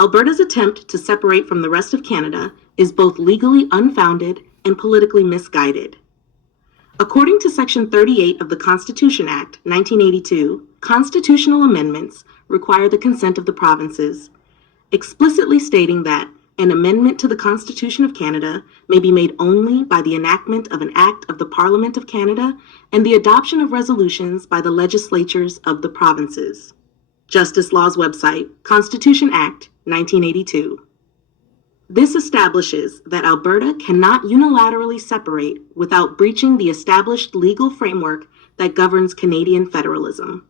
Alberta's attempt to separate from the rest of Canada is both legally unfounded and politically misguided. According to Section 38 of the Constitution Act, 1982, constitutional amendments require the consent of the provinces, explicitly stating that an amendment to the Constitution of Canada may be made only by the enactment of an Act of the Parliament of Canada and the adoption of resolutions by the legislatures of the provinces. Justice Law's website, Constitution Act, 1982. This establishes that Alberta cannot unilaterally separate without breaching the established legal framework that governs Canadian federalism.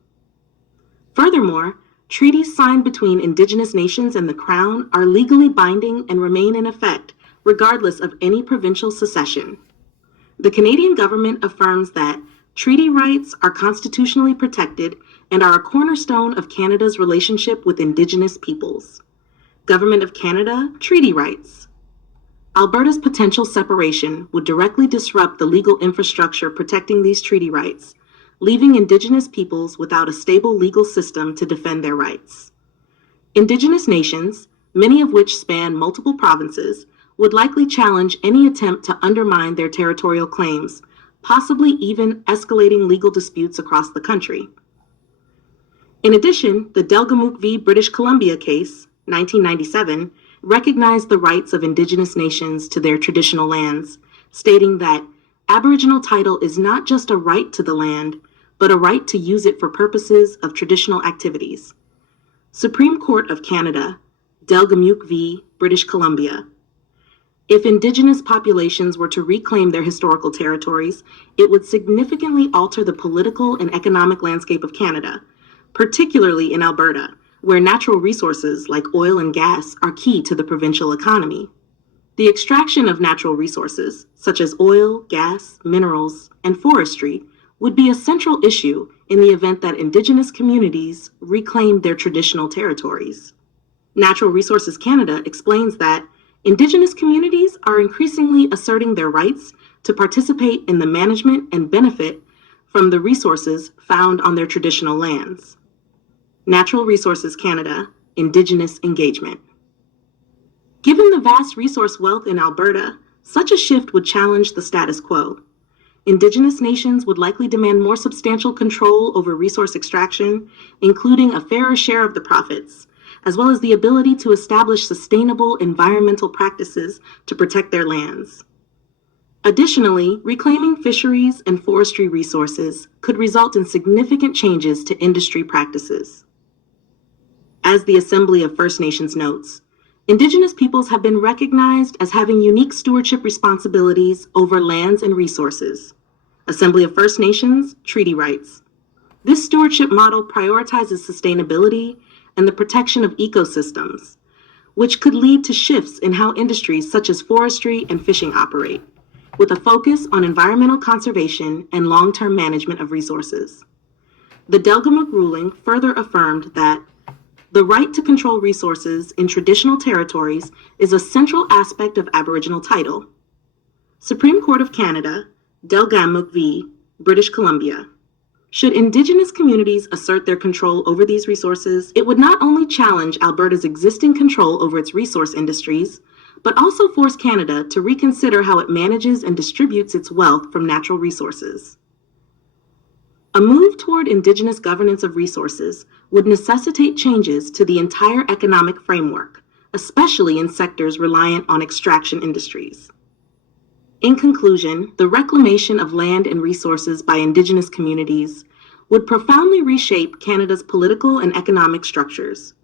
Furthermore, treaties signed between Indigenous nations and the Crown are legally binding and remain in effect, regardless of any provincial secession. The Canadian government affirms that treaty rights are constitutionally protected and are a cornerstone of Canada's relationship with Indigenous peoples. Government of Canada Treaty Rights. Alberta's potential separation would directly disrupt the legal infrastructure protecting these treaty rights, leaving Indigenous peoples without a stable legal system to defend their rights. Indigenous nations, many of which span multiple provinces, would likely challenge any attempt to undermine their territorial claims, possibly even escalating legal disputes across the country. In addition, the Delgamuukw v. British Columbia case, 1997, recognized the rights of Indigenous nations to their traditional lands, stating that Aboriginal title is not just a right to the land, but a right to use it for purposes of traditional activities. Supreme Court of Canada, Delgamuukw v. British Columbia. If Indigenous populations were to reclaim their historical territories, it would significantly alter the political and economic landscape of Canada, particularly in Alberta, where natural resources like oil and gas are key to the provincial economy. The extraction of natural resources, such as oil, gas, minerals, and forestry, would be a central issue in the event that Indigenous communities reclaimed their traditional territories. Natural Resources Canada explains that Indigenous communities are increasingly asserting their rights to participate in the management and benefit from the resources found on their traditional lands. Natural Resources Canada, Indigenous Engagement. Given the vast resource wealth in Alberta, such a shift would challenge the status quo. Indigenous nations would likely demand more substantial control over resource extraction, including a fairer share of the profits, as well as the ability to establish sustainable environmental practices to protect their lands. Additionally, reclaiming fisheries and forestry resources could result in significant changes to industry practices. As the Assembly of First Nations notes, Indigenous peoples have been recognized as having unique stewardship responsibilities over lands and resources. Assembly of First Nations Treaty Rights. This stewardship model prioritizes sustainability and the protection of ecosystems, which could lead to shifts in how industries such as forestry and fishing operate, with a focus on environmental conservation and long-term management of resources. The Delgamuukw ruling further affirmed that the right to control resources in traditional territories is a central aspect of Aboriginal title. Supreme Court of Canada, Delgamuukw v. British Columbia. Should Indigenous communities assert their control over these resources, it would not only challenge Alberta's existing control over its resource industries, but also force Canada to reconsider how it manages and distributes its wealth from natural resources. A move toward Indigenous governance of resources would necessitate changes to the entire economic framework, especially in sectors reliant on extraction industries. In conclusion, the reclamation of land and resources by Indigenous communities would profoundly reshape Canada's political and economic structures.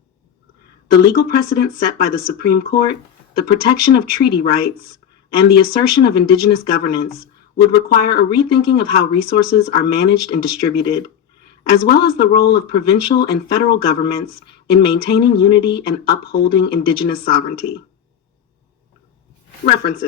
The legal precedent set by the Supreme Court, the protection of treaty rights, and the assertion of Indigenous governance would require a rethinking of how resources are managed and distributed, as well as the role of provincial and federal governments in maintaining unity and upholding Indigenous sovereignty. References.